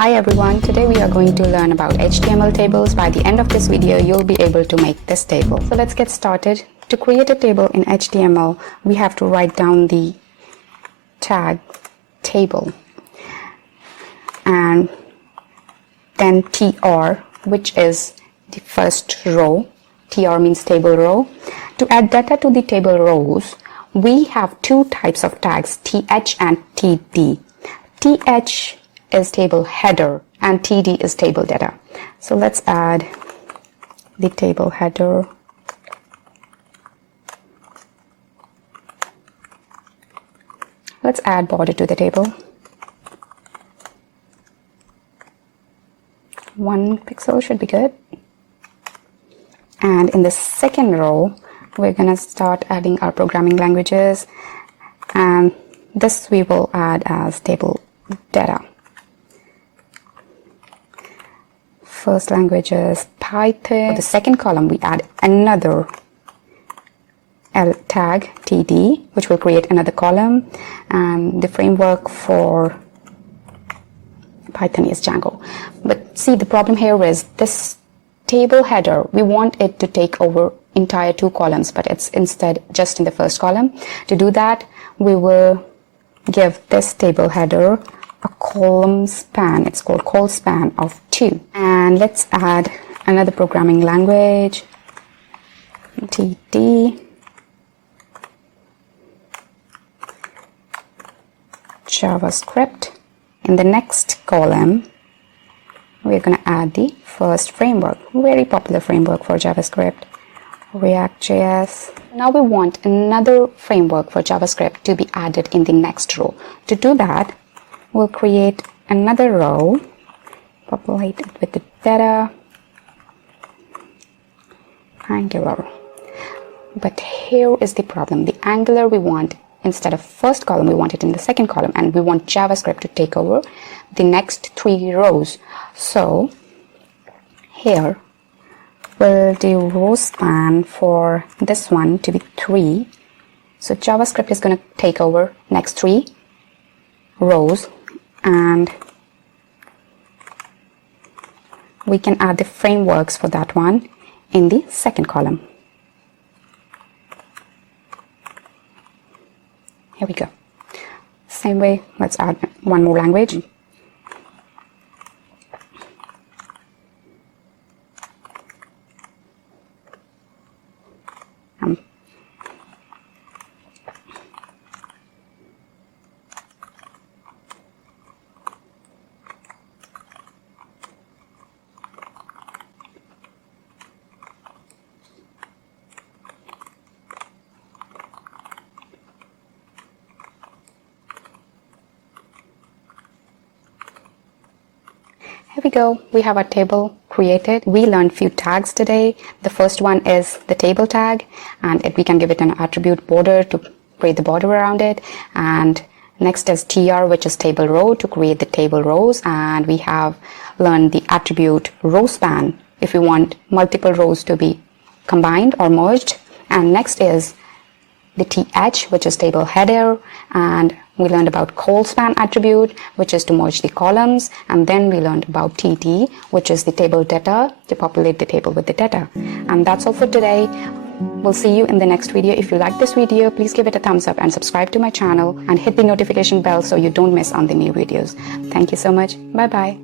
Hi everyone, today we are going to learn about HTML tables. By the end of this video, you'll be able to make this table. So let's get started. To create a table in HTML, we have to write down the tag table and then tr, which is the first row. Tr means table row. To add data to the table rows, we have two types of tags, th and td. Th is table header and td is table data. So let's add the table header. Let's add border to the table. 1 pixel should be good. And in the second row, we're going to start adding our programming languages, and this we will add as table data. First language is Python. For the second column, we add another tag td, which will create another column, and the framework for Python is Django. But see, the problem here is this table header, we want it to take over entire two columns, but it's instead just in the first column. To do that, we will give this table header a column span. It's called col span of 2. And let's add another programming language, td, JavaScript. In the next column, we're going to add the first framework, very popular framework for JavaScript, React.js. Now we want another framework for JavaScript to be added in the next row. To do that, we'll create another row, populate it with the data, Angular. But here is the problem. The Angular we want, instead of first column, we want it in the second column, and we want JavaScript to take over the next 3 rows. So here we'll do row span for this one to be 3. So JavaScript is going to take over next 3 rows, and we can add the frameworks for that one in the second column. Here we go. Same way, let's add one more language. Here we go. We have our table created. We learned few tags today. The first one is the table tag, and we can give it an attribute border to create the border around it. And next is tr, which is table row, to create the table rows. And we have learned the attribute row span if we want multiple rows to be combined or merged. And next is the th, which is table header, and we learned about col span attribute, which is to merge the columns, and then we learned about td, which is the table data, to populate the table with the data. And that's all for today. We'll see you in the next video. If you like this video, please give it a thumbs up and subscribe to my channel and hit the notification bell so you don't miss on the new videos. Thank you so much. Bye bye.